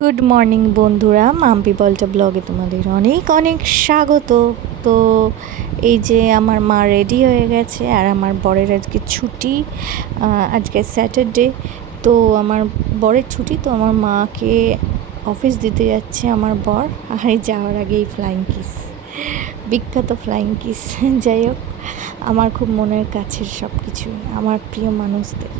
Good morning বন্ধুরা, মাম্পি বলটা ব্লগে তোমাদের অনেক অনেক স্বাগত। তো এই যে আমার মা রেডি হয়ে গেছে, আর আমার বরের আজকে ছুটি, আজকে স্যাটারডে। তো আমার বরের ছুটি, তো আমার মাকে অফিস দিতে যাচ্ছে আমার বর। আর এই যাওয়ার আগেই ফ্লাইং কিস, বিখ্যাত ফ্লাইং কিস। যাই হোক, আমার খুব মনের কাছের সব কিছুই, আমার প্রিয় মানুষদের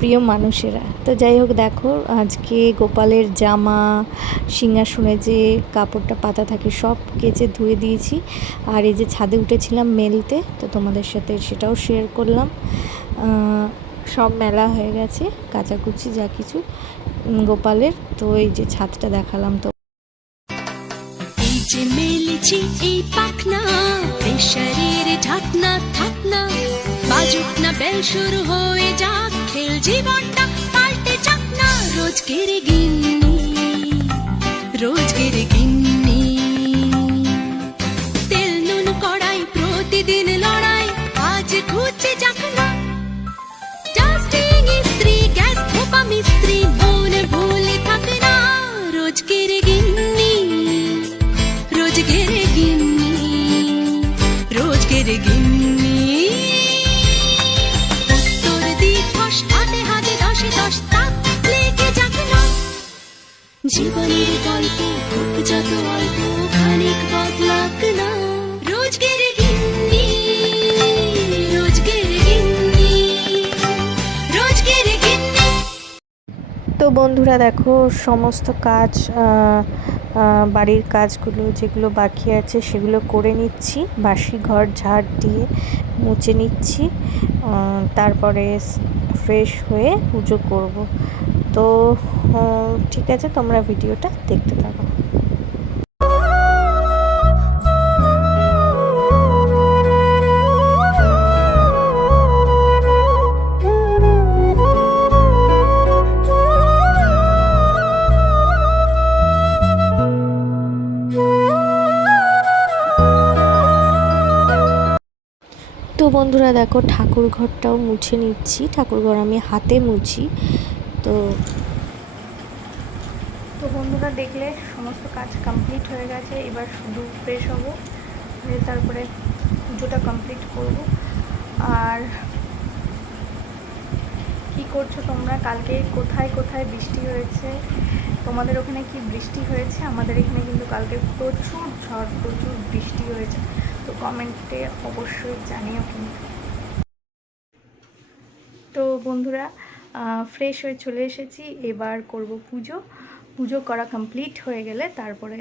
প্রিয় মানুষেরা। তো যাই হোক, দেখো আজকে গোপালের জামা, সিংহাসনে যে কাপড়টা পাতা থাকে সব কেচে ধুয়ে দিয়েছি। আর এই যে ছাদে উঠেছিলাম মেলতে, তো তোমাদের সাথে সেটাও শেয়ার করলাম। সব মেলা হয়ে গেছে, কাচাকুচি যা কিছু গোপালের। তো এই যে ছাদটা দেখালাম। তো এই যে মেলেছি এই পাখনা, প্রেশারের ঢাকনা থাকনা, বাজুক না বেল শুরু হয়ে যাক, খেল জীবনটা পাল্টে যাক না। রোজকের গিন্নি, রোজকের গিন্নি, তেল নুন কড়াই প্রতিদিন লড়াই, আজ ঘুচে যাক না। ডাস্টিং ইস্ত্রি, গ্যাস ধোপা মিস্ত্রি, মন ভুলে থাক না। রোজকের গিন্নি, রোজকের গিন্নি, রোজকের গিন্নি। উত্তর দিবস হাতে হাতে দশে দশ তাক লেগে যাক না। জীবনের গল্প হোক যত অল্প, খানিক বদলাক না। রোজকের গিন্নি, রোজকের গিন্নি, রোজকের গিন্নি। তো বন্ধুরা দেখো, সমস্ত কাজ, বাড়ির কাজগুলো যেগুলো বাকি আছে সেগুলো করে নিচ্ছি। বাসি ঘর ঝাড় দিয়ে মুছে নিচ্ছি, তারপরে ফ্রেশ হয়ে পুজো করব। তো ঠিক আছে, তোমরা ভিডিওটা দেখতে থাকো। তো বন্ধুরা দেখো, ঠাকুর ঘরটাও মুছে নিচ্ছি। ঠাকুর ঘর আমি হাতে মুছি। তো তো বন্ধুরা দেখলে সমস্ত কাজ কমপ্লিট হয়ে গেছে। এবার শুধু ফ্রেশ হবো, হয়ে তারপরে পুজোটা কমপ্লিট করব। আর কি করছো তোমরা? কালকে কোথায় কোথায় বৃষ্টি হয়েছে? তোমাদের ওখানে কি বৃষ্টি হয়েছে? আমাদের এখানে কিন্তু কালকে প্রচুর ঝড়, প্রচুর বৃষ্টি হয়েছে। তো কমেন্টে অবশ্যই জানিও কিন্তু। তো বন্ধুরা, ফ্রেশ হয়ে চলে এসেছি। এবার করব পুজো। পুজো করা কমপ্লিট হয়ে গেলে তারপরে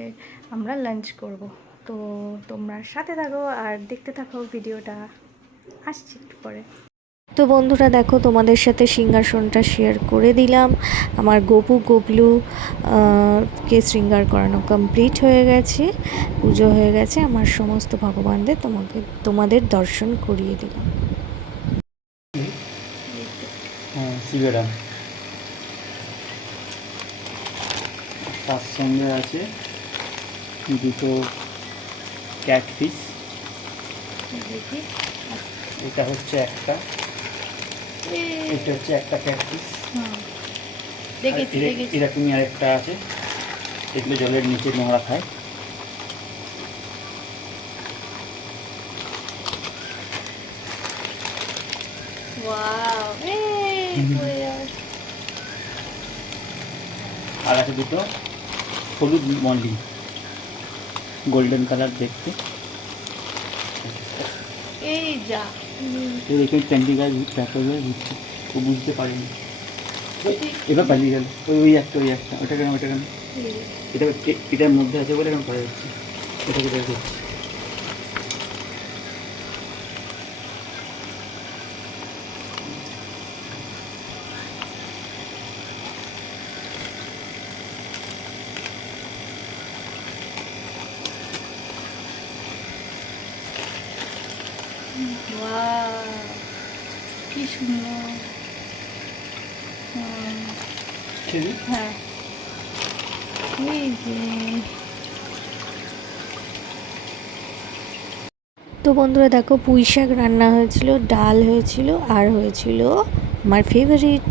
আমরা লাঞ্চ করব। তো তোমরা সাথে থাকো আর দেখতে থাকো ভিডিওটা। আসছি একটু পরে। তো বন্ধুরা দেখো, তোমাদের সাথে সিংহাসনটা শেয়ার করে দিলাম। আমার গপু গবলু কে শৃঙ্গার করানো কমপ্লিট হয়ে গেছে, পুজো হয়ে গেছে। আমার সমস্ত ভগবানদের তোমাদের দর্শন করিয়ে দিলাম। শিবেরা, তার সঙ্গে আছে দুটো ক্যাটফিশ। এটা হচ্ছে একটা, এটা হচ্ছে একটা ক্যাটফিশ। এরকমই আরেকটা আছে, এগুলো জলের নিচে নোংরা খায়। আর আছে দুটো হলুদ মল্লি, গোল্ডেন কালার দেখতে। এই যা এখানে ক্যান্ডি গাছ ব্যাপার হয়ে ঘুরছে, ও বুঝতে পারেনি। এবার পালিয়ে গেল। ওই একটা ওটা কেন, ওটা কেন, এটা এটার মধ্যে আছে বলে এখন পাওয়া যাচ্ছে। এটাকে বের করছি। কি সুন্দর। হ্যাঁ, এই যে। তো বন্ধুরা দেখো, পুঁই শাক রান্না হয়েছিল, ডাল হয়েছিল, আর হয়েছিল আমার ফেভারিট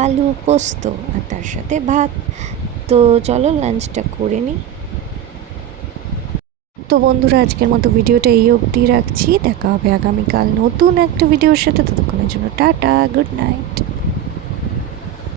আলু পোস্ত আর তার সাথে ভাত। তো চলো লাঞ্চটা করে নিই। তো বন্ধুরা, আজকের মতো ভিডিওটা এই অবধি রাখছি। দেখা হবে আগামীকাল নতুন একটা ভিডিওর সাথে। ততক্ষণের জন্য টাটা, গুড নাইট।